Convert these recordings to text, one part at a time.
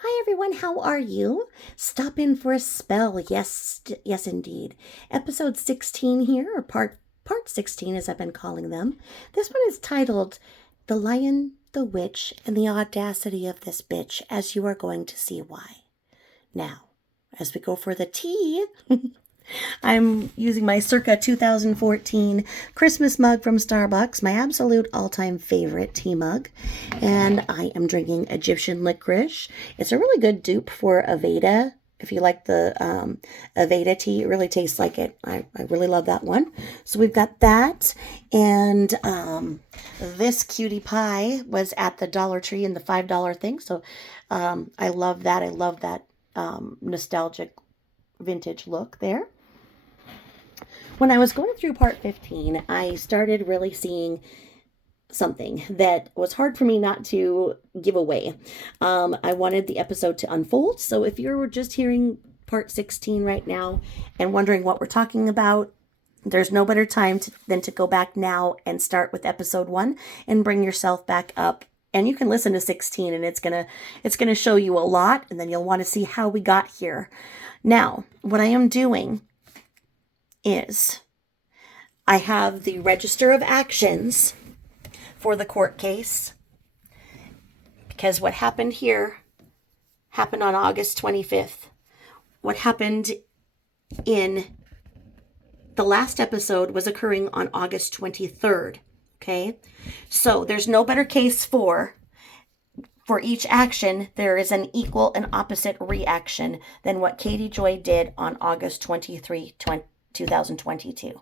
Hi everyone, how are you? Stop in for a spell. Yes indeed. Episode 16 here, or part 16 as I've been calling them. This one is titled The Lion, the Witch, and the Audacity of This Bitch, as you are going to see why. Now, as we go for the tea, I'm using my circa 2014 Christmas mug from Starbucks, my absolute all-time favorite tea mug. And I am drinking Egyptian licorice. It's a really good dupe for Aveda. If you like the Aveda tea, it really tastes like it. I really love that one. So we've got that. And this cutie pie was at the Dollar Tree in the $5 thing. So I love that. I love that nostalgic vintage look there. When I was going through part 15, I started really seeing something that was hard for me not to give away. I wanted the episode to unfold, so if you're just hearing part 16 right now and wondering what we're talking about, there's no better time than to go back now and start with episode 1 and bring yourself back up. And you can listen to 16 and it's gonna show you a lot, and then you'll want to see how we got here. Now, what I am doing is I have the register of actions for the court case, because what happened here happened on August 25th. What happened in the last episode was occurring on August 23rd. Okay, so there's no better case for each action. There is an equal and opposite reaction than what KatieJoy did on August 23, 2022.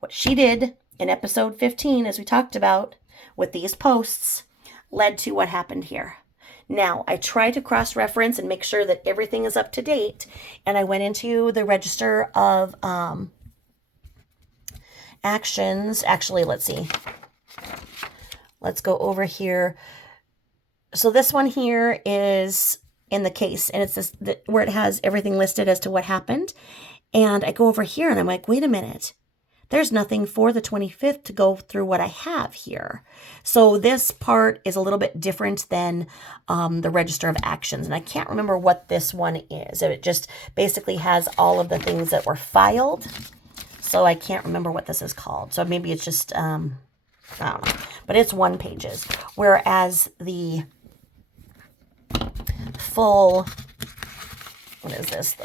What she did in episode 15, as we talked about with these posts, led to what happened here. Now, I try to cross-reference and make sure that everything is up to date, and I went into the register of actions. Actually, let's see. Let's go over here. So this one here is in the case, and it's this where it has everything listed as to what happened. And I go over here and I'm like, wait a minute. There's nothing for the 25th to go through what I have here. So this part is a little bit different than the register of actions. And I can't remember what this one is. It just basically has all of the things that were filed. So I can't remember what this is called. So maybe it's just, I don't know. But it's 1 pages. Whereas the full, what is this?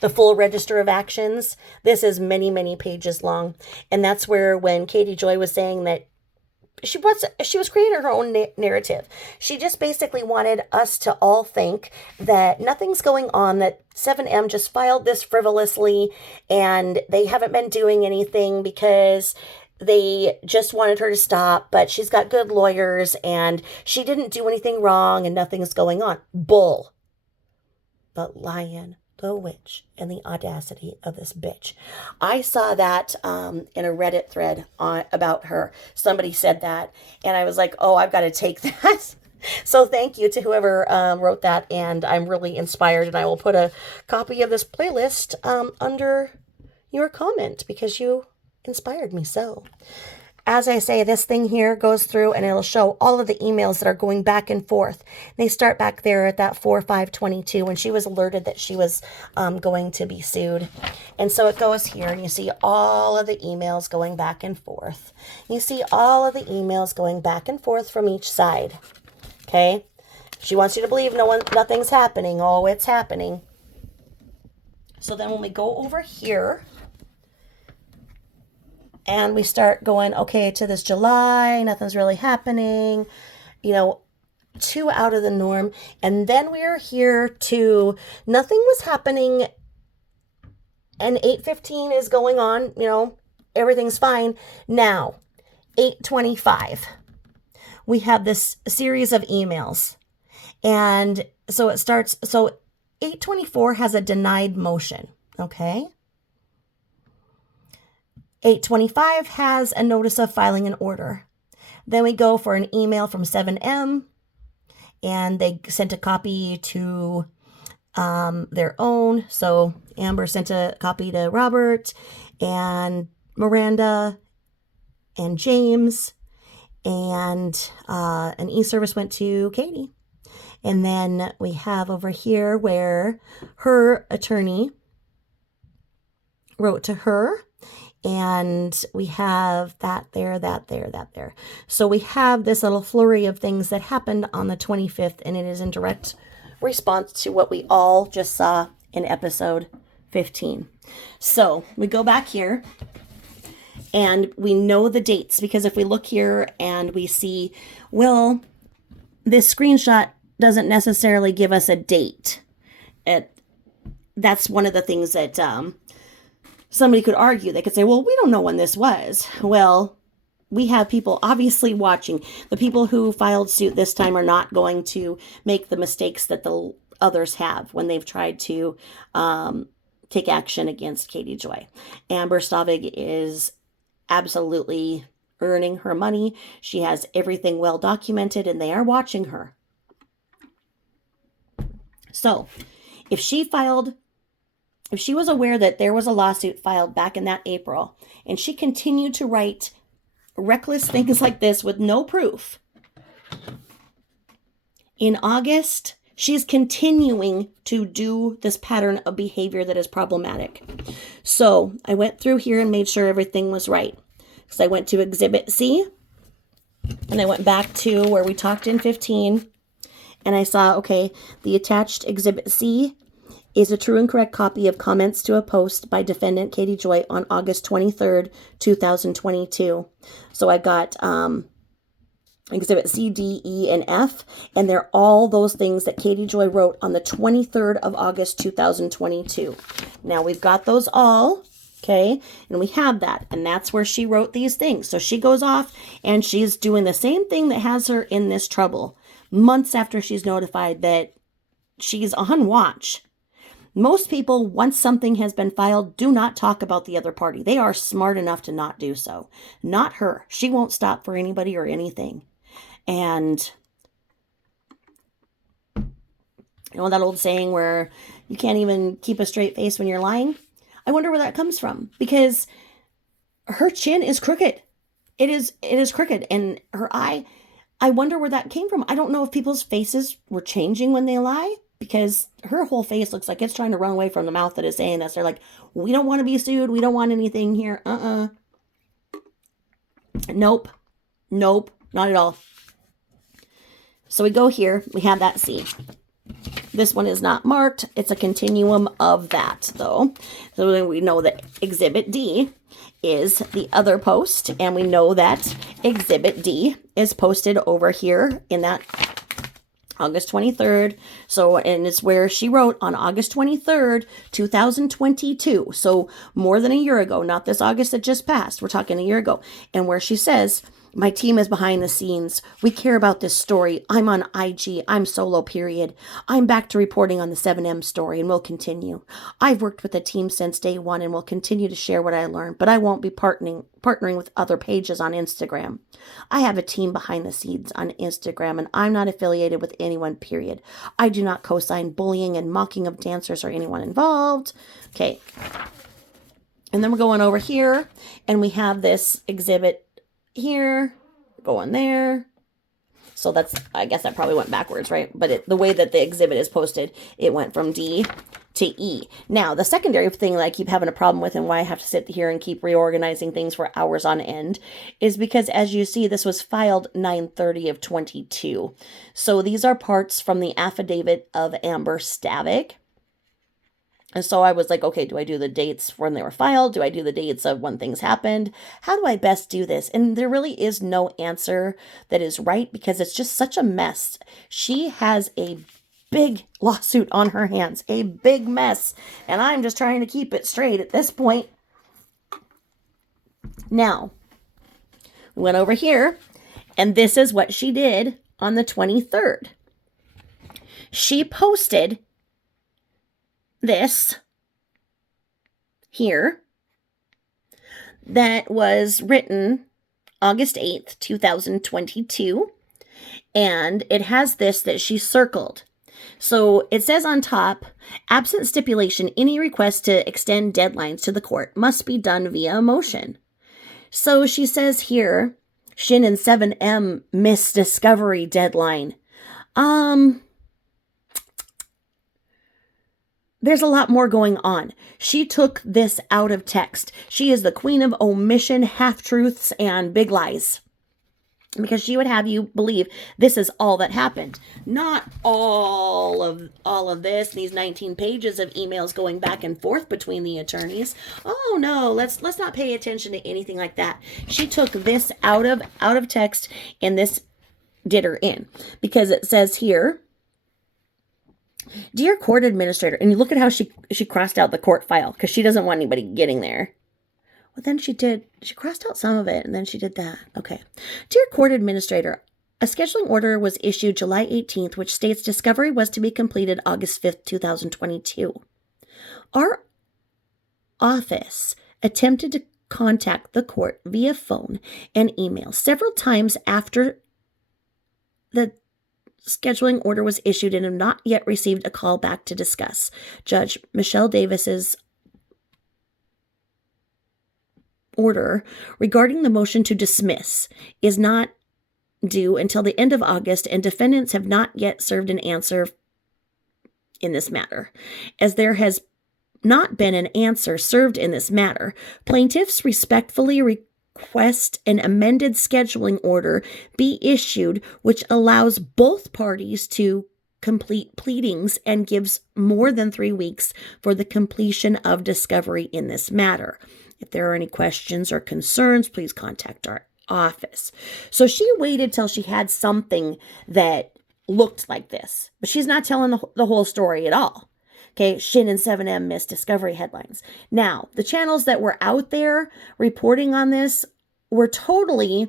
The full register of actions, this is many, many pages long. And that's where when KatieJoy was saying that she was creating her own narrative. She just basically wanted us to all think that nothing's going on, that 7M just filed this frivolously and they haven't been doing anything because they just wanted her to stop, but she's got good lawyers and she didn't do anything wrong and nothing's going on. Bull. But Lion, the Witch, and the Audacity of This Bitch. I saw that in a Reddit thread about her. Somebody said that, and I was like, oh, I've got to take that. So thank you to whoever wrote that, and I'm really inspired, and I will put a copy of this playlist under your comment because you inspired me so. As I say, this thing here goes through and it'll show all of the emails that are going back and forth. They start back there at that 4/5/22 when she was alerted that she was going to be sued. And so it goes here and you see all of the emails going back and forth. You see all of the emails going back and forth from each side. Okay? She wants you to believe nothing's happening. Oh, it's happening. So then when we go over here, and we start going, okay, to this July, nothing's really happening, 2 out of the norm. And then we are here to nothing was happening and 8:15 is going on, everything's fine. Now, 8:25, we have this series of emails. And so it starts, so 8:24 has a denied motion, okay? 8:25 has a notice of filing an order. Then we go for an email from 7M, and they sent a copy to their own. So Amber sent a copy to Robert and Miranda and James. and an e-service went to Katie. And then we have over here where her attorney wrote to her, and we have that there. So we have this little flurry of things that happened on the 25th, and it is in direct response to what we all just saw in episode 15. So we go back here, and we know the dates, because if we look here and we see, well, this screenshot doesn't necessarily give us a date. That's one of the things that somebody could argue. They could say, well, we don't know when this was. Well, we have people obviously watching. The people who filed suit this time are not going to make the mistakes that the others have when they've tried to take action against KatieJoy. Amber Stavig is absolutely earning her money. She has everything well documented, and they are watching her. So if she was aware that there was a lawsuit filed back in that April, and she continued to write reckless things like this with no proof, in August, she's continuing to do this pattern of behavior that is problematic. So I went through here and made sure everything was right. So I went to Exhibit C, and I went back to where we talked in 15, and I saw, okay, the attached Exhibit C is a true and correct copy of comments to a post by defendant KatieJoy on August 23rd, 2022. So I got Exhibit C, D, E, and F, and they're all those things that KatieJoy wrote on the 23rd of August, 2022. Now we've got those all, okay, and we have that, and that's where she wrote these things. So she goes off, and she's doing the same thing that has her in this trouble, months after she's notified that she's on watch. Most people, once something has been filed, do not talk about the other party. They are smart enough to not do so. Not her. She won't stop for anybody or anything. And you know that old saying where you can't even keep a straight face when you're lying? I wonder where that comes from, because her chin is crooked. It is crooked, and her eye, I wonder where that came from. I don't know if people's faces were changing when they lie, because her whole face looks like it's trying to run away from the mouth that is saying this. They're like, we don't want to be sued. We don't want anything here. Nope, not at all. So we go here. We have that C. This one is not marked. It's a continuum of that, though. So we know that Exhibit D is the other post, and we know that Exhibit D is posted over here in that August 23rd. So, and it's where she wrote on August 23rd, 2022. So more than a year ago, not this August that just passed. We're talking a year ago. And where she says, my team is behind the scenes. We care about this story. I'm on IG. I'm solo, period. I'm back to reporting on the 7M story, and will continue. I've worked with the team since day one and will continue to share what I learned, but I won't be partnering with other pages on Instagram. I have a team behind the scenes on Instagram, and I'm not affiliated with anyone, period. I do not co-sign bullying and mocking of dancers or anyone involved. Okay. And then we're going over here, and we have this exhibit here, going there. So that's, I guess that probably went backwards, right? But the way that the exhibit is posted, it went from D to E. Now, the secondary thing that I keep having a problem with, and why I have to sit here and keep reorganizing things for hours on end, is because, as you see, this was filed 9/30 of 22. So these are parts from the affidavit of Amber Stavig. And so I was like, okay, do I do the dates when they were filed? Do I do the dates of when things happened? How do I best do this? And there really is no answer that is right, because it's just such a mess. She has a big lawsuit on her hands, a big mess. And I'm just trying to keep it straight at this point. Now, we went over here, and this is what she did on the 23rd. She posted this here that was written August 8th, 2022, and it has this that she circled. So it says on top, absent stipulation, any request to extend deadlines to the court must be done via a motion. So she says here, Shinn and 7M miss discovery deadline. There's a lot more going on. She took this out of text. She is the queen of omission, half-truths, and big lies. Because she would have you believe this is all that happened. Not all of this, these 19 pages of emails going back and forth between the attorneys. Oh no, let's not pay attention to anything like that. She took this out of text, and this did her in. Because it says here, Dear Court Administrator, and you look at how she crossed out the court file, because she doesn't want anybody getting there. Well, then she crossed out some of it, and then she did that. Okay. Dear Court Administrator, a scheduling order was issued July 18th, which states discovery was to be completed August 5th, 2022. Our office attempted to contact the court via phone and email several times after the scheduling order was issued and have not yet received a call back to discuss. Judge Michelle Davis's order regarding the motion to dismiss is not due until the end of August, and defendants have not yet served an answer in this matter. As there has not been an answer served in this matter, plaintiffs respectfully request an amended scheduling order be issued which allows both parties to complete pleadings and gives more than 3 weeks for the completion of discovery in this matter. If there are any questions or concerns, please contact our office. So she waited till she had something that looked like this, but she's not telling the whole story at all. Okay, Shinn and 7M missed discovery headlines. Now, the channels that were out there reporting on this were totally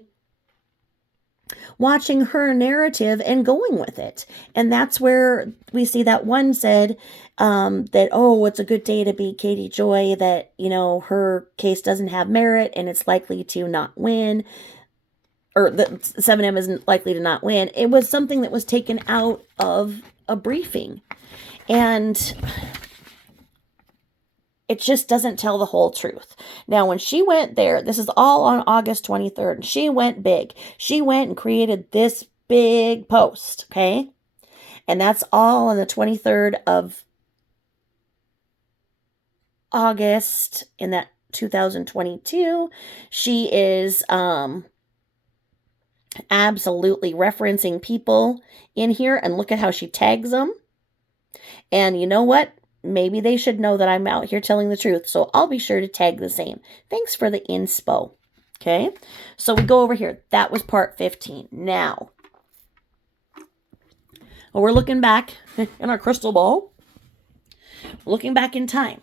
watching her narrative and going with it. And that's where we see that one said that, oh, it's a good day to be katiejoy, that, you know, her case doesn't have merit and it's likely to not win, or that 7M isn't likely to not win. It was something that was taken out of a briefing. And it just doesn't tell the whole truth. Now, when she went there, this is all on August 23rd, and she went big. She went and created this big post, okay? And that's all on the 23rd of August in that 2022. She is absolutely referencing people in here, and look at how she tags them. And you know what? Maybe they should know that I'm out here telling the truth, so I'll be sure to tag the same. Thanks for the inspo. Okay, so we go over here. That was part 15. Now, well, we're looking back in our crystal ball, looking back in time.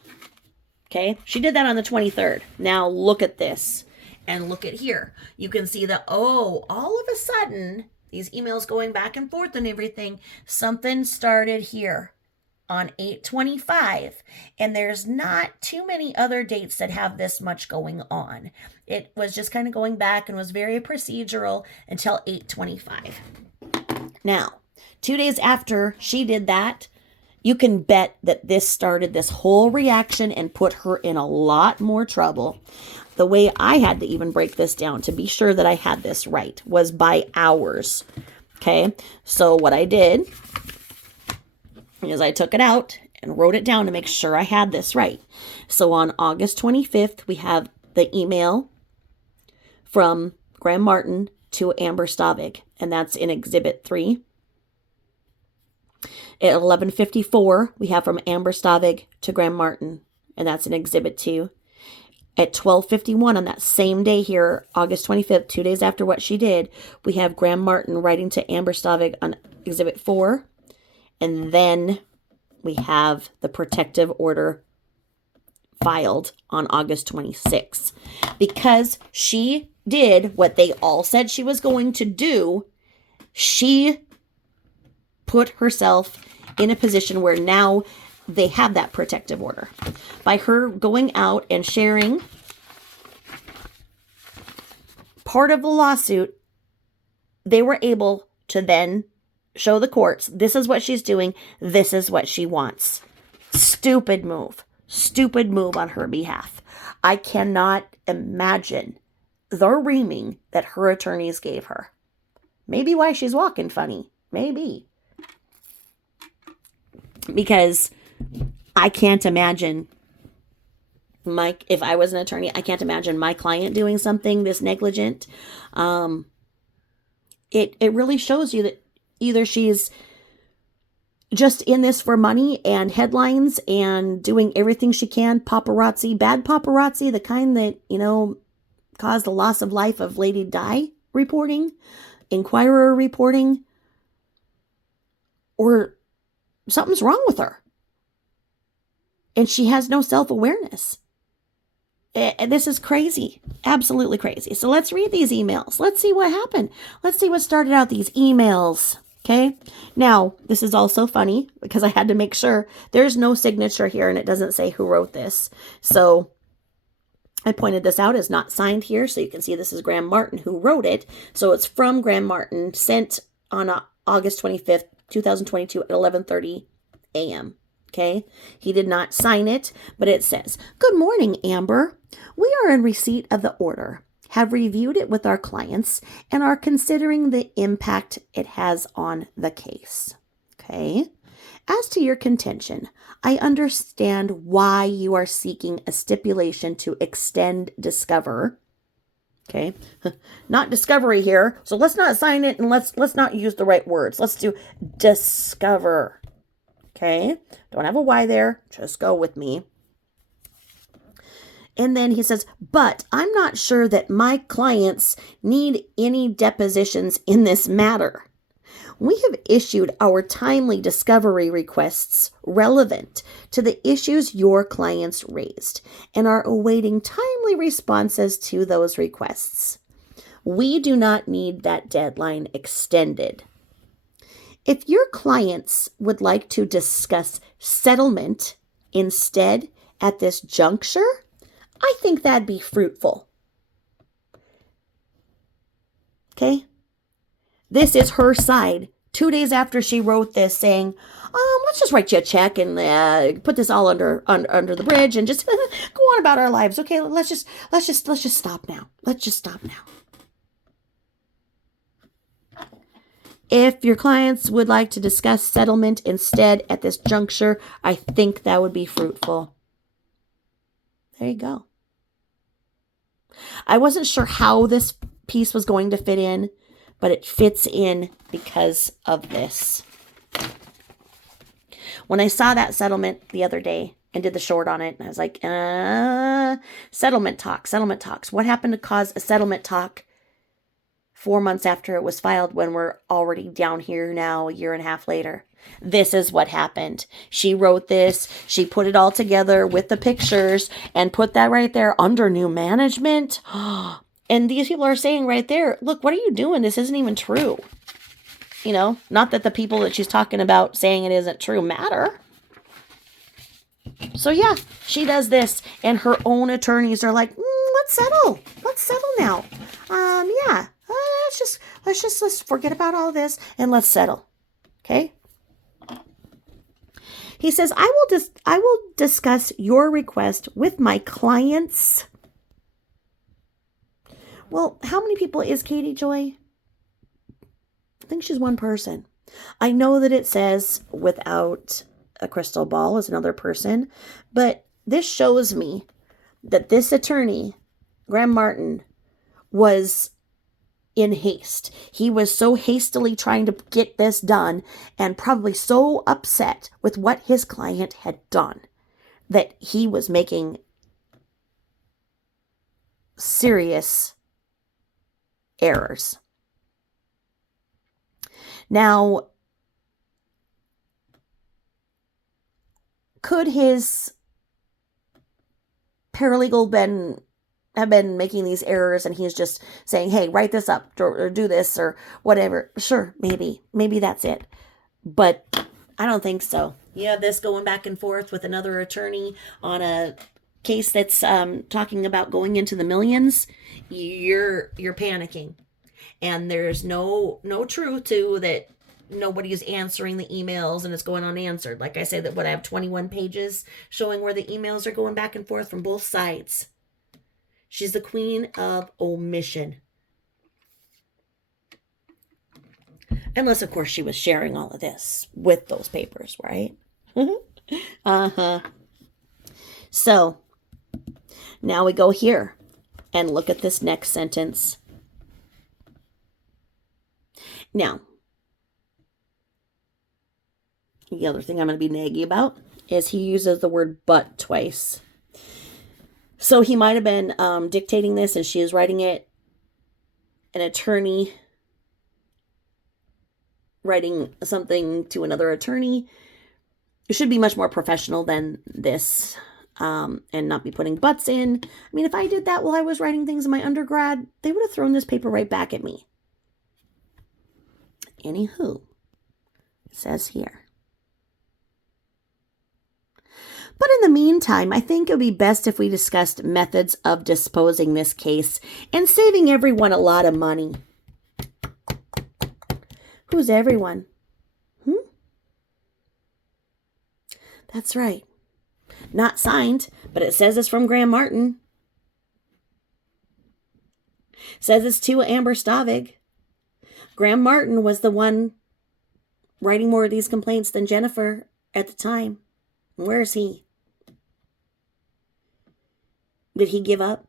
Okay, she did that on the 23rd. Now look at this, and look at here. You can see that, oh, all of a sudden, these emails going back and forth and everything, something started here on 8/25, and there's not too many other dates that have this much going on. It was just kind of going back and was very procedural until 8/25. Now, 2 days after she did that, you can bet that this started this whole reaction and put her in a lot more trouble. The way I had to even break this down to be sure that I had this right was by hours. Okay, so what I did is I took it out and wrote it down to make sure I had this right. So on August 25th, we have the email from Graham Martin to Amber Stavig, and that's in Exhibit 3. At 11:54, we have from Amber Stavig to Graham Martin, and that's in Exhibit 2. At 12:51 on that same day here, August 25th, 2 days after what she did, we have Graham Martin writing to Amber Stavig on Exhibit 4. And then we have the protective order filed on August 26th. Because she did what they all said she was going to do, she put herself in a position where now they have that protective order. By her going out and sharing part of the lawsuit, they were able to then show the courts, this is what she's doing, this is what she wants. Stupid move on her behalf. I cannot imagine the reaming that her attorneys gave her. Maybe why she's walking funny. Maybe. Because I can't imagine if I was an attorney, I can't imagine my client doing something this negligent. It really shows you that either she's just in this for money and headlines and doing everything she can, paparazzi, bad paparazzi, the kind that, caused the loss of life of Lady Di reporting, Inquirer reporting, or something's wrong with her. And she has no self-awareness. This is crazy. Absolutely crazy. So let's read these emails. Let's see what happened. Let's see what started out these emails. Okay. Now, this is also funny because I had to make sure there's no signature here and it doesn't say who wrote this. So I pointed this out as not signed here. So you can see this is Graham Martin who wrote it. So it's from Graham Martin, sent on August 25th, 2022 at 11:30 a.m. Okay. He did not sign it, but it says, "Good morning, Amber. We are in receipt of the order, have reviewed it with our clients, and are considering the impact it has on the case." Okay. "As to your contention, I understand why you are seeking a stipulation to extend discover." Okay. Not discovery here. So let's not sign it and let's not use the right words. Let's do discover. Okay. Don't have a Y there. Just go with me. And then he says, "But I'm not sure that my clients need any depositions in this matter. We have issued our timely discovery requests relevant to the issues your clients raised and are awaiting timely responses to those requests. We do not need that deadline extended. If your clients would like to discuss settlement instead at this juncture, I think that'd be fruitful." Okay? This is her side 2 days after she wrote this saying, let's just write you a check and put this all under the bridge and just go on about our lives. Okay, let's just stop now. Let's just stop now. If your clients would like to discuss settlement instead at this juncture, I think that would be fruitful. There you go. I wasn't sure how this piece was going to fit in, but it fits in because of this. When I saw that settlement the other day and did the short on it, I was like, settlement talks. What happened to cause a settlement talk 4 months after it was filed when we're already down here now, a year and a half later? This is what happened. She wrote this. She put it all together with the pictures and put that right there under new management. And these people are saying right there, look, what are you doing? This isn't even true. Not that the people that she's talking about saying it isn't true matter. So yeah, she does this and her own attorneys are like, let's settle now. Yeah, let's forget about all this and let's settle. Okay. He says, I will discuss your request with my clients. Well, how many people is KatieJoy? I think she's one person. I know that it says without a crystal ball is another person, but this shows me that this attorney, Graham Martin, was in haste. He was so hastily trying to get this done and probably so upset with what his client had done that he was making serious errors. Now, could his paralegal have been making these errors and he's just saying, hey, write this up or do this or whatever? Sure, maybe that's it. But I don't think so. You have this going back and forth with another attorney on a case that's talking about going into the millions. You're panicking. And there's no truth to that. Nobody's answering the emails and it's going unanswered. Like I said, I have 21 pages showing where the emails are going back and forth from both sides. She's the queen of omission. Unless, of course, she was sharing all of this with those papers, right? Uh-huh. So, now we go here and look at this next sentence. Now, the other thing I'm going to be naggy about is he uses the word but twice. So he might have been dictating this and she is writing it. An attorney writing something to another attorney. It should be much more professional than this, and not be putting buts in. I mean, if I did that while I was writing things in my undergrad, they would have thrown this paper right back at me. Anywho, it says here. But in the meantime, I think it would be best if we discussed methods of disposing this case and saving everyone a lot of money. Who's everyone? That's right. Not signed, but it says it's from Graham Martin. It says it's to Amber Stavig. Graham Martin was the one writing more of these complaints than Jennifer at the time. Where is he? Did he give up?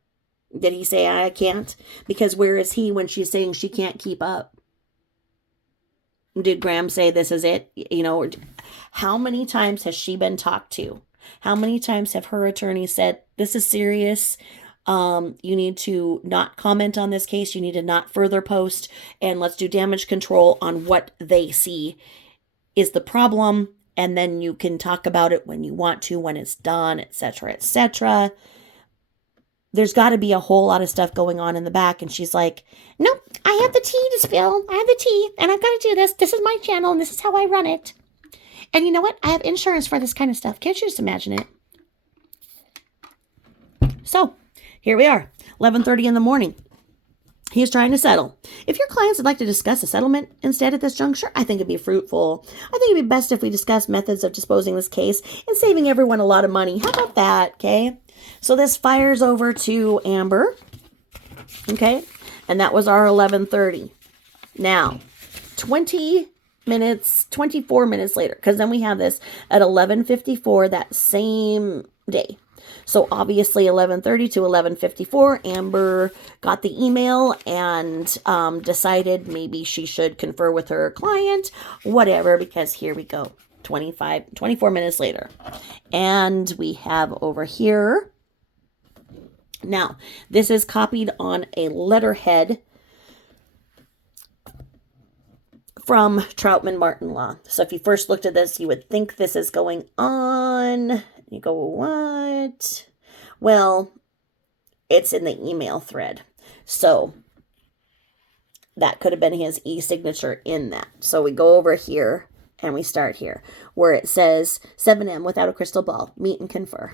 Did he say, I can't? Because where is he when she's saying she can't keep up? Did Graham say this is it? You know, how many times has she been talked to? How many times have her attorney said, this is serious. You need to not comment on this case. You need to not further post. And let's do damage control on what they see is the problem. And then you can talk about it when you want to, when it's done, etc., etc. There's got to be a whole lot of stuff going on in the back. And she's like, nope, I have the tea to spill. I have the tea and I've got to do this. This is my channel and this is how I run it. And you know what? I have insurance for this kind of stuff. Can't you just imagine it? So here we are, 11:30 in the morning. He's trying to settle. If your clients would like to discuss a settlement instead at this juncture, I think it'd be fruitful. I think it'd be best if we discuss methods of disposing this case and saving everyone a lot of money. How about that? Okay. So this fires over to Amber. Okay. And that was our 11:30. Now, 24 minutes later, because then we have this at 11:54 that same day. So obviously 11:30 to 11:54, Amber got the email and decided maybe she should confer with her client, whatever, because here we go, 24 minutes later. And we have over here, now this is copied on a letterhead from Troutman Martin Law. So if you first looked at this, you would think this is going on. You go, what? Well, it's in the email thread. So that could have been his e-signature in that. So we go over here and we start here where it says 7 a.m. without a crystal ball. Meet and confer.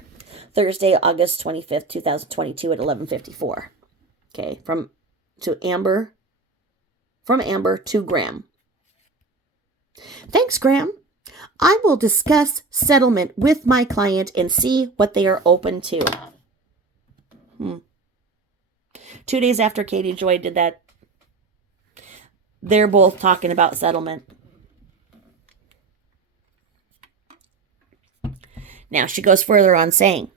Thursday, August 25th, 2022 at 11:54. Okay, from Amber to Graham. Thanks, Graham. I will discuss settlement with my client and see what they are open to. 2 days after KatieJoy did that, they're both talking about settlement. Now she goes further on saying,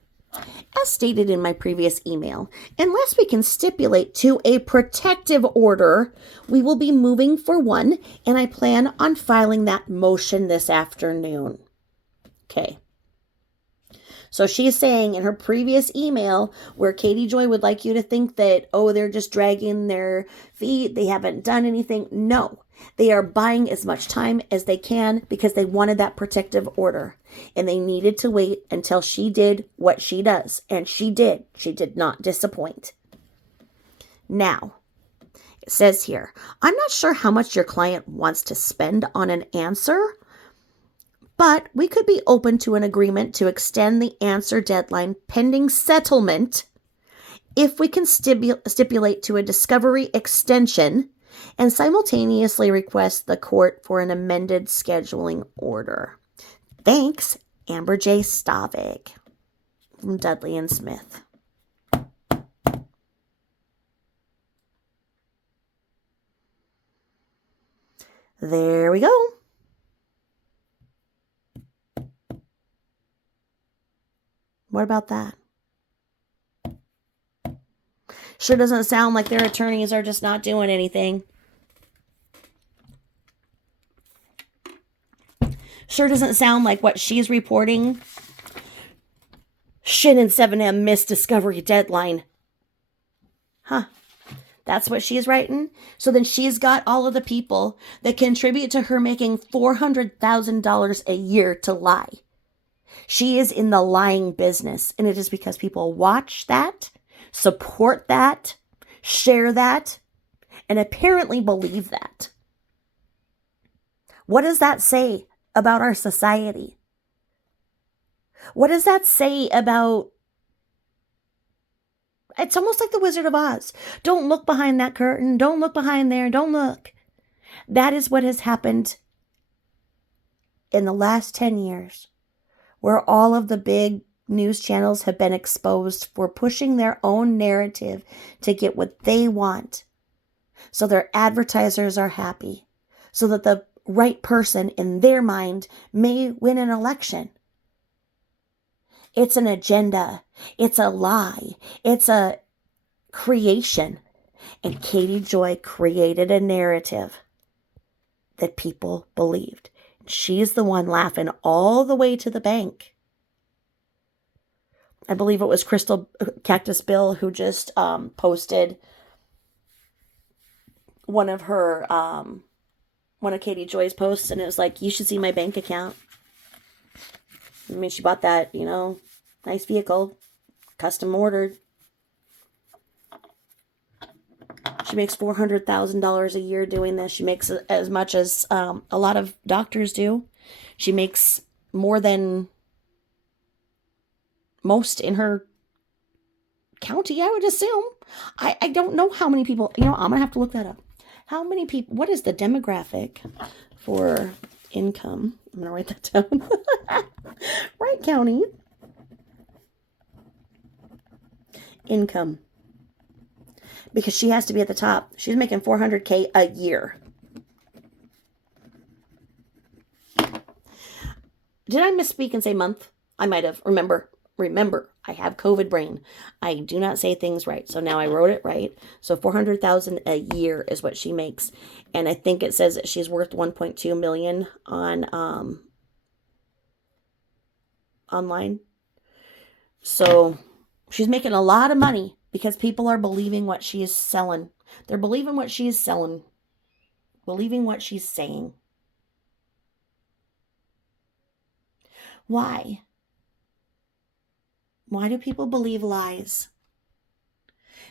as stated in my previous email, unless we can stipulate to a protective order, we will be moving for one, and I plan on filing that motion this afternoon. Okay. So she's saying in her previous email where KatieJoy would like you to think that, oh, they're just dragging their feet, they haven't done anything. No, they are buying as much time as they can because they wanted that protective order. And they needed to wait until she did what she does. And she did. She did not disappoint. Now, it says here, I'm not sure how much your client wants to spend on an answer, but we could be open to an agreement to extend the answer deadline pending settlement if we can stipulate to a discovery extension and simultaneously request the court for an amended scheduling order. Thanks, Amber J. Stavig from Dudley and Smith. There we go. What about that? Sure doesn't sound like their attorneys are just not doing anything. Sure doesn't sound like what she's reporting. Shinn and 7M missed discovery deadline. Huh. That's what she's writing? So then she's got all of the people that contribute to her making $400,000 a year to lie. She is in the lying business, and it is because people watch that, support that, share that, and apparently believe that. What does that say about our society? What does that say about... It's almost like the Wizard of Oz. Don't look behind that curtain. Don't look behind there. Don't look. That is what has happened in the last 10 years, where all of the big news channels have been exposed for pushing their own narrative to get what they want. So their advertisers are happy, so that the right person in their mind may win an election. It's an agenda. It's a lie. It's a creation. And KatieJoy created a narrative that people believed. She's the one laughing all the way to the bank. I believe it was Crystal Cactus Bill who just posted one of KatieJoy's posts, and it was like, you should see my bank account. I mean, she bought that, nice vehicle, custom ordered. She makes $400,000 a year doing this. She makes as much as a lot of doctors do. She makes more than most in her county, I would assume. I don't know how many people, I'm going to have to look that up. How many people, what is the demographic for income? I'm going to write that down. Wright County. Income. Because she has to be at the top. She's making $400K a year. Did I misspeak and say month? I might have. Remember, I have COVID brain. I do not say things right. So now I wrote it right. So $400,000 a year is what she makes. And I think it says that she's worth $1.2 million on online. So she's making a lot of money because people are believing what she is selling. They're believing what she is selling. Believing what she's saying. Why? Why do people believe lies?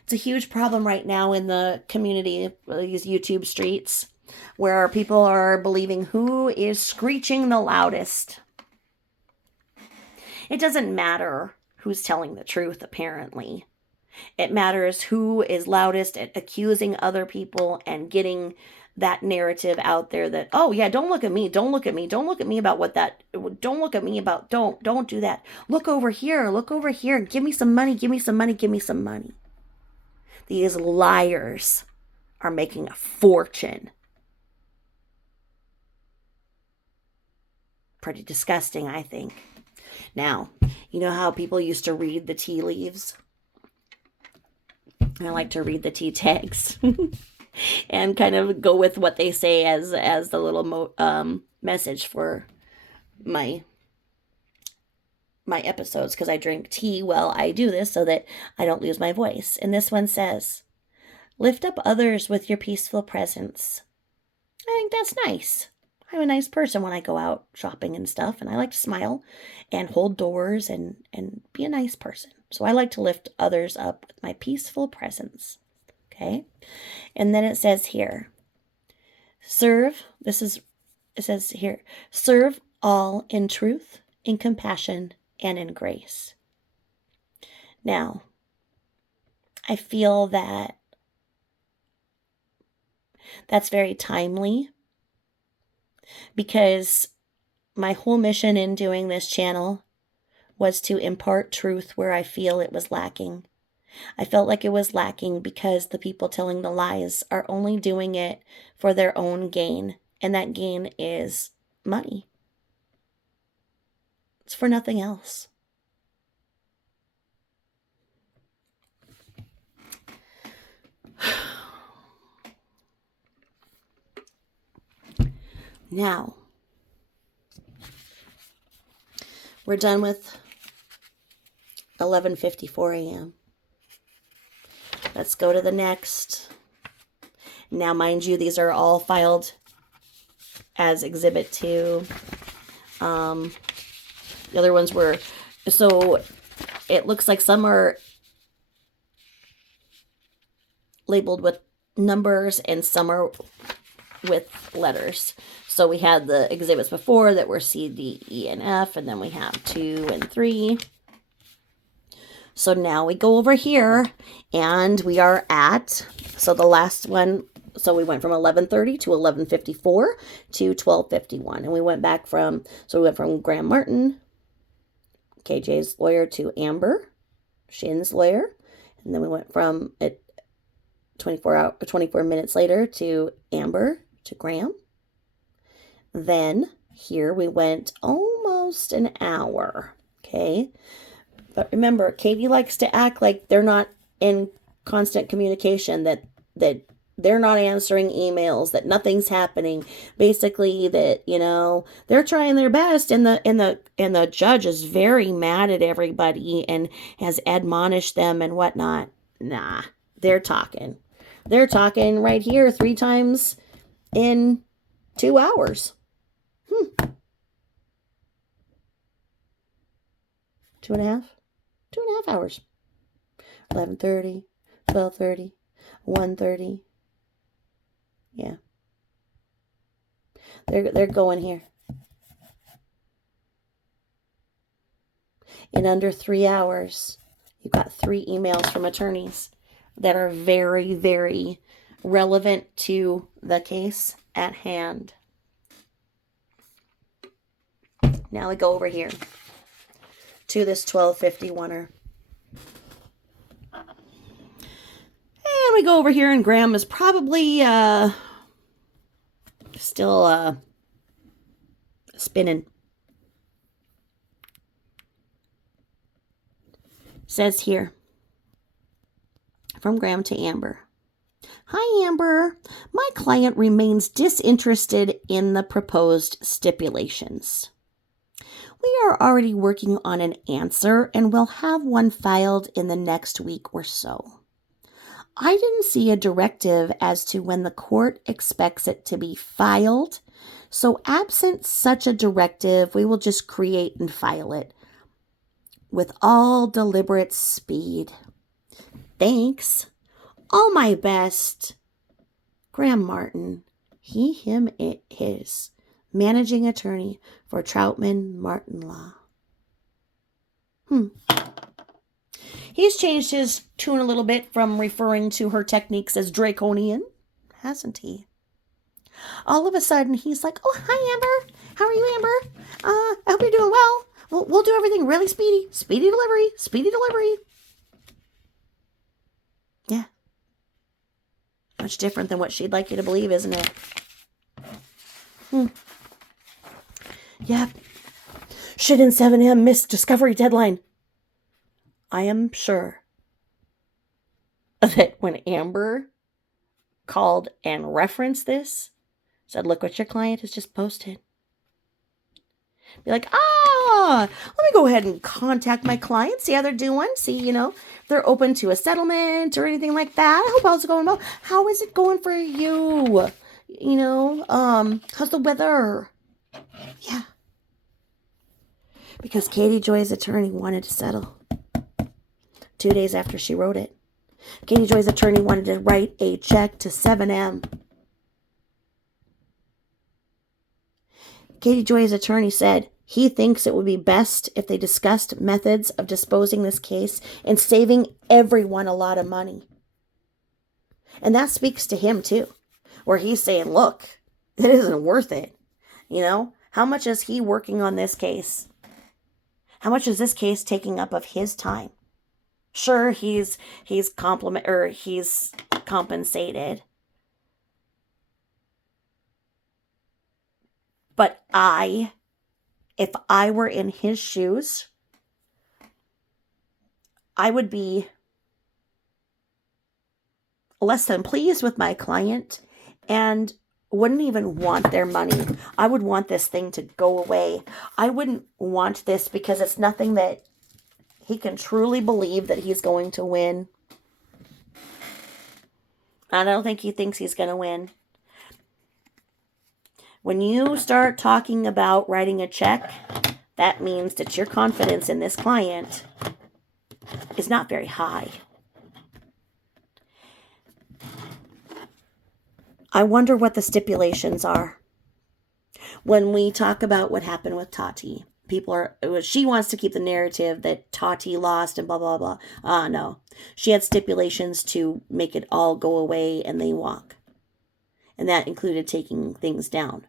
It's a huge problem right now in the community, these YouTube streets, where people are believing who is screeching the loudest. It doesn't matter who's telling the truth, apparently. It matters who is loudest at accusing other people and getting that narrative out there that, oh yeah, don't look at me, don't look at me, don't look at me about what that, don't look at me about, don't do that. Look over here, give me some money, give me some money, give me some money. These liars are making a fortune. Pretty disgusting, I think. Now, you know how people used to read the tea leaves? I like to read the tea tags and kind of go with what they say as the little message for my episodes, because I drink tea while I do this so that I don't lose my voice. And this one says, lift up others with your peaceful presence. I think that's nice. I'm a nice person when I go out shopping and stuff, and I like to smile and hold doors and be a nice person. So I like to lift others up with my peaceful presence. Okay? And then it says here, serve all in truth, in compassion, and in grace. Now, I feel that that's very timely, because my whole mission in doing this channel was to impart truth where I feel it was lacking. I felt like it was lacking because the people telling the lies are only doing it for their own gain And that gain is money. It's for nothing else. Now, we're done with 11:54 a.m. Let's go to the next. Now, mind you, these are all filed as Exhibit 2. The other ones were, so it looks like some are labeled with numbers and some are with letters. So we had the exhibits before that were C, D, E, and F, and then we have 2 and 3. So now we go over here, and we are at, so the last one, so we went from 11:30 to 11:54 to 12:51, and we went back from, so we went from Graham Martin, KJ's lawyer, to Amber, Shinn's lawyer, and then we went from 24 minutes later to Amber to Graham. Then here we went almost an hour, okay? But remember, Katie likes to act like they're not in constant communication, that they're not answering emails, that nothing's happening. Basically, that, you know, they're trying their best, and the judge is very mad at everybody and has admonished them and whatnot. Nah, they're talking. They're talking right here 3 times in 2 hours. 2.5? 2.5 hours. 11:30, 12:30, 1:30. Yeah. They're going here. In under 3 hours, you got 3 emails from attorneys that are very, very relevant to the case at hand. Now we go over here to this 12:51er. And we go over here, and Graham is probably still spinning. Says here, from Graham to Amber. Hi, Amber. My client remains disinterested in the proposed stipulations. We are already working on an answer and will have one filed in the next week or so. I didn't see a directive as to when the court expects it to be filed, so absent such a directive, we will just create and file it with all deliberate speed. Thanks. All my best. Graham Martin, he, him, it, his, managing attorney for Troutman Martin Law. He's changed his tune a little bit from referring to her techniques as draconian, hasn't he? All of a sudden, he's like, oh, hi, Amber. How are you, Amber? I hope you're doing well. We'll do everything really speedy. Speedy delivery. Speedy delivery. Yeah. Much different than what she'd like you to believe, isn't it? Yep. Shouldn't 7M miss discovery deadline. I am sure that when Amber called and referenced this, said, look what your client has just posted. Be like, let me go ahead and contact my client, see how they're doing, see, if they're open to a settlement or anything like that. I hope all's going well. How is it going for you? How's the weather? Yeah. Because KatieJoy's attorney wanted to settle 2 days after she wrote it. KatieJoy's attorney wanted to write a check to 7M. KatieJoy's attorney said he thinks it would be best if they discussed methods of disposing this case and saving everyone a lot of money. And that speaks to him too, where he's saying, look, it isn't worth it. How much is he working on this case? How much is this case taking up of his time? Sure, he's compensated. But if I were in his shoes, I would be less than pleased with my client and wouldn't even want their money. I would want this thing to go away. I wouldn't want this because it's nothing that he can truly believe that he's going to win. I don't think he thinks he's going to win. When you start talking about writing a check, that means that your confidence in this client is not very high. I wonder what the stipulations are. When we talk about what happened with Tati, she wants to keep the narrative that Tati lost and blah, blah, blah. No. She had stipulations to make it all go away and they walk. And that included taking things down.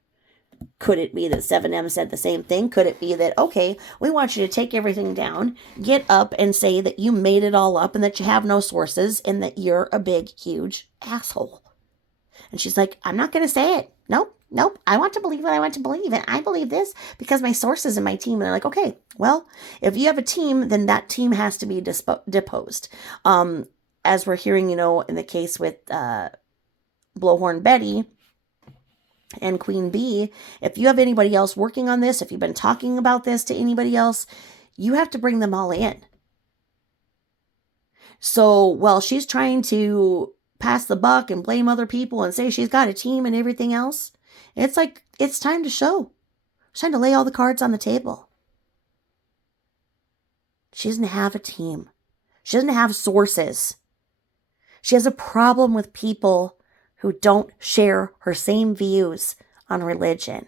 Could it be that 7M said the same thing? Could it be that, okay, we want you to take everything down, get up and say that you made it all up and that you have no sources and that you're a big, huge asshole? And she's like, I'm not going to say it. Nope. I want to believe what I want to believe. And I believe this because my sources and my team. And they're like, okay, well, if you have a team, then that team has to be deposed. As we're hearing, in the case with Blowhorn Betty and Queen Bee, if you have anybody else working on this, if you've been talking about this to anybody else, you have to bring them all in. So while she's trying to pass the buck and blame other people and say she's got a team and everything else, it's like, it's time to show. It's time to lay all the cards on the table. She doesn't have a team. She doesn't have sources. She has a problem with people who don't share her same views on religion.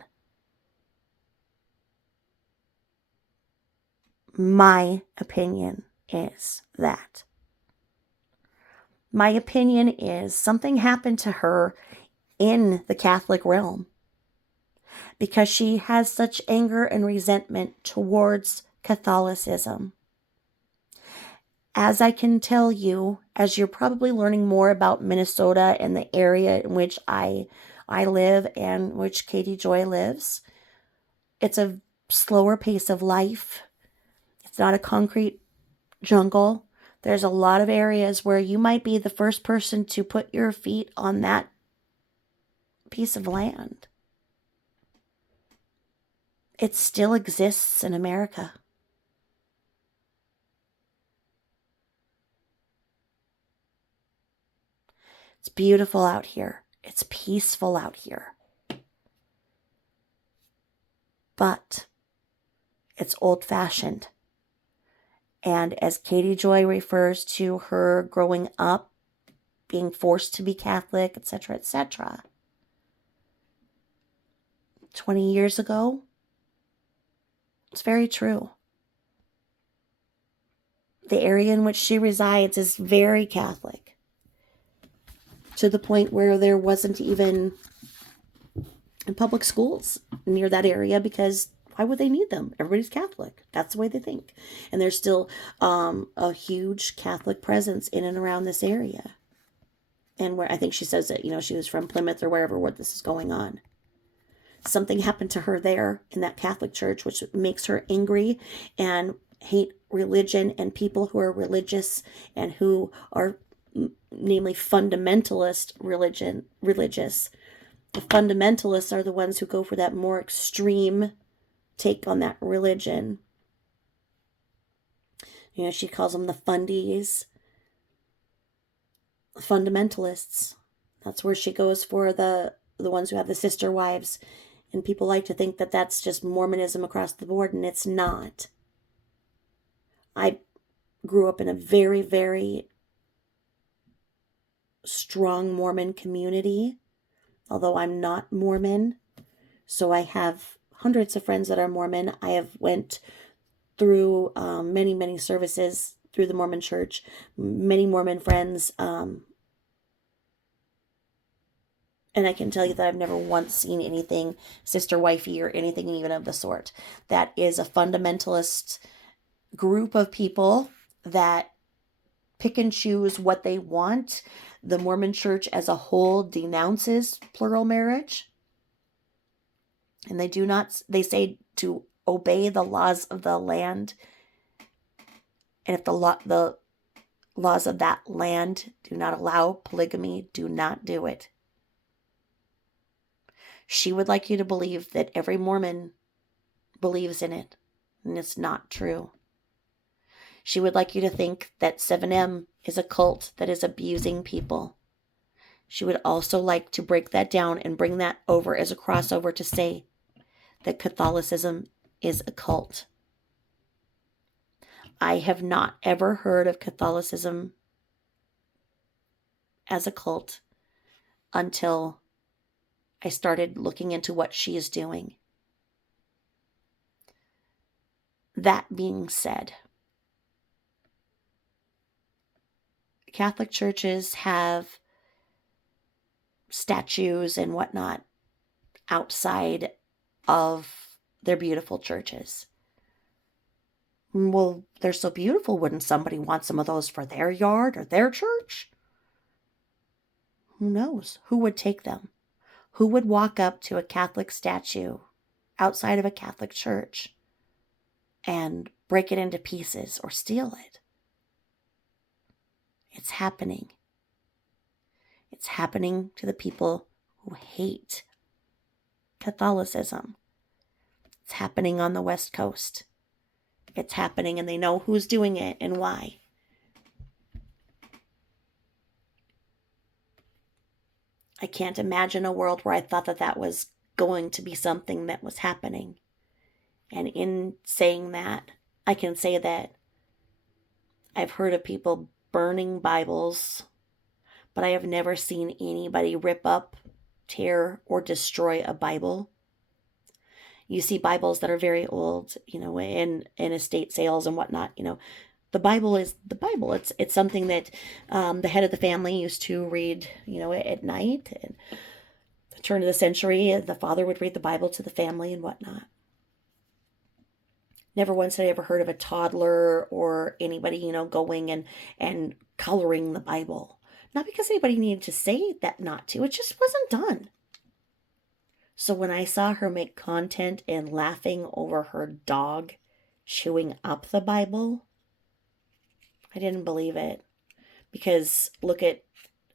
My opinion is that. My opinion is something happened to her in the Catholic realm because she has such anger and resentment towards Catholicism. As I can tell you, as you're probably learning more about Minnesota and the area in which I live and which KatieJoy lives, it's a slower pace of life. It's not a concrete jungle. There's a lot of areas where you might be the first person to put your feet on that piece of land. It still exists in America. It's beautiful out here. It's peaceful out here. But it's old-fashioned. And as KatieJoy refers to her growing up, being forced to be Catholic, etc., etc., 20 years ago, it's very true. The area in which she resides is very Catholic, to the point where there wasn't even public schools near that area because why would they need them? Everybody's Catholic. That's the way they think. And there's still a huge Catholic presence in and around this area. And where I think she says that, she was from Plymouth or wherever where this is going on. Something happened to her there in that Catholic church, which makes her angry and hate religion and people who are religious and who are namely fundamentalist religious. The fundamentalists are the ones who go for that more extreme take on that religion. She calls them the fundies. Fundamentalists. That's where she goes for the ones who have the sister wives. And people like to think that that's just Mormonism across the board, and it's not. I grew up in a very, very strong Mormon community, although I'm not Mormon. So I have hundreds of friends that are Mormon. I have went through many, many services through the Mormon church, many Mormon friends, and I can tell you that I've never once seen anything sister wifey or anything even of the sort. That is a fundamentalist group of people that pick and choose what they want. The Mormon church as a whole denounces plural marriage. And they say to obey the laws of the land. And if the laws of that land do not allow polygamy, do not do it. She would like you to believe that every Mormon believes in it, and it's not true. She would like you to think that 7M is a cult that is abusing people. She would also like to break that down and bring that over as a crossover to say that Catholicism is a cult. I have not ever heard of Catholicism as a cult until I started looking into what she is doing. That being said, Catholic churches have statues and whatnot outside of their beautiful churches. Well, they're so beautiful. Wouldn't somebody want some of those for their yard or their church? Who knows? Who would take them? Who would walk up to a Catholic statue outside of a Catholic church and break it into pieces or steal it? It's happening. It's happening to the people who hate Catholicism. It's happening on the West Coast. It's happening, and they know who's doing it and why. I can't imagine a world where I thought that was going to be something that was happening. And in saying that, I can say that I've heard of people burning Bibles, but I have never seen anybody rip up, tear, or destroy a Bible. You see Bibles that are very old, in estate sales and whatnot. The Bible is the Bible. It's something that the head of the family used to read, at night. And at the turn of the century, the father would read the Bible to the family and whatnot. Never once had I ever heard of a toddler or anybody, going and coloring the Bible. Not because anybody needed to say that not to. It just wasn't done. So when I saw her make content and laughing over her dog chewing up the Bible, I didn't believe it. Because look at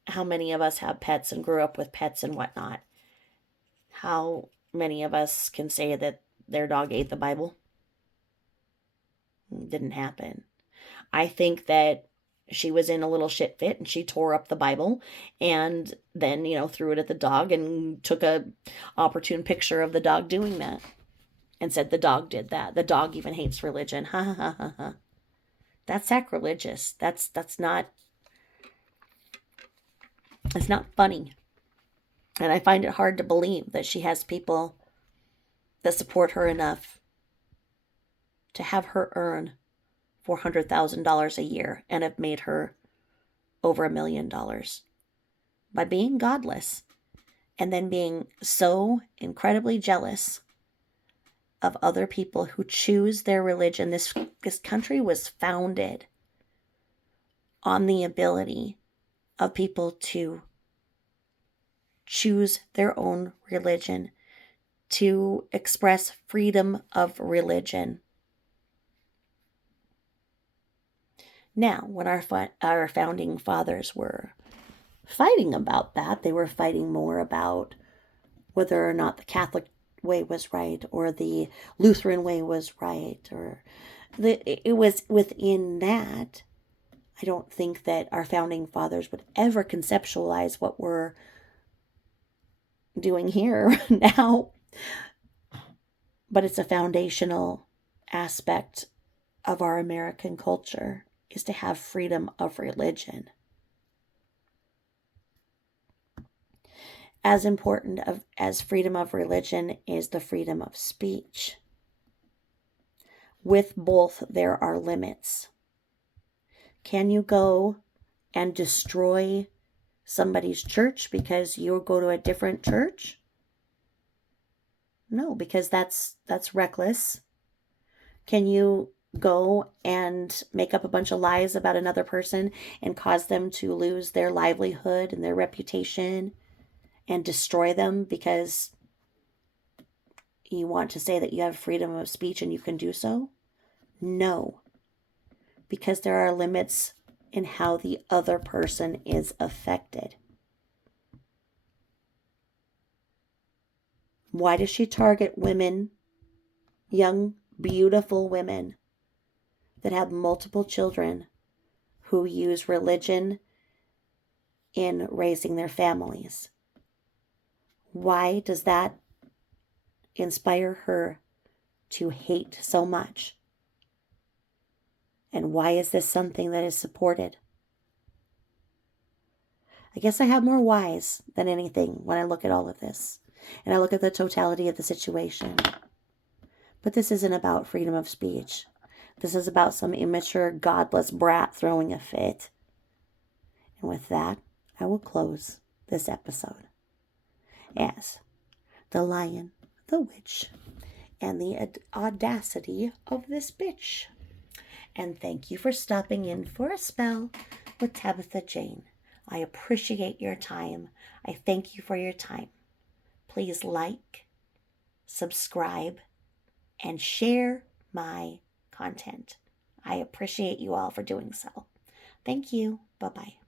how many of us have pets and grew up with pets and whatnot. How many of us can say that their dog ate the Bible? It didn't happen. I think that she was in a little shit fit and she tore up the Bible and then, threw it at the dog and took a opportune picture of the dog doing that and said the dog did that. The dog even hates religion. Ha ha ha ha ha. That's sacrilegious. That's not, it's not funny. And I find it hard to believe that she has people that support her enough to have her earn $400,000 a year and have made her over $1 million by being godless and then being so incredibly jealous of other people who choose their religion. This country was founded on the ability of people to choose their own religion, to express freedom of religion. Now, when our founding fathers were fighting about that, they were fighting more about whether or not the Catholic way was right or the Lutheran way was right, or it was within that. I don't think that our founding fathers would ever conceptualize what we're doing here now, but it's a foundational aspect of our American culture, is to have freedom of religion. As important as freedom of religion is the freedom of speech. With both, there are limits. Can you go and destroy somebody's church because you go to a different church? No, because that's reckless. Can you go and make up a bunch of lies about another person and cause them to lose their livelihood and their reputation and destroy them because you want to say that you have freedom of speech and you can do so? No, because there are limits in how the other person is affected. Why does she target women, young, beautiful women that have multiple children who use religion in raising their families? Why does that inspire her to hate so much? And why is this something that is supported? I guess I have more whys than anything when I look at all of this. And I look at the totality of the situation. But this isn't about freedom of speech. This is about some immature, godless brat throwing a fit. And with that, I will close this episode as the lion, the witch, and the audacity of this bitch. And thank you for stopping in for a spell with Tabitha Jane. I appreciate your time. I thank you for your time. Please like, subscribe, and share my content. I appreciate you all for doing so. Thank you. Bye-bye.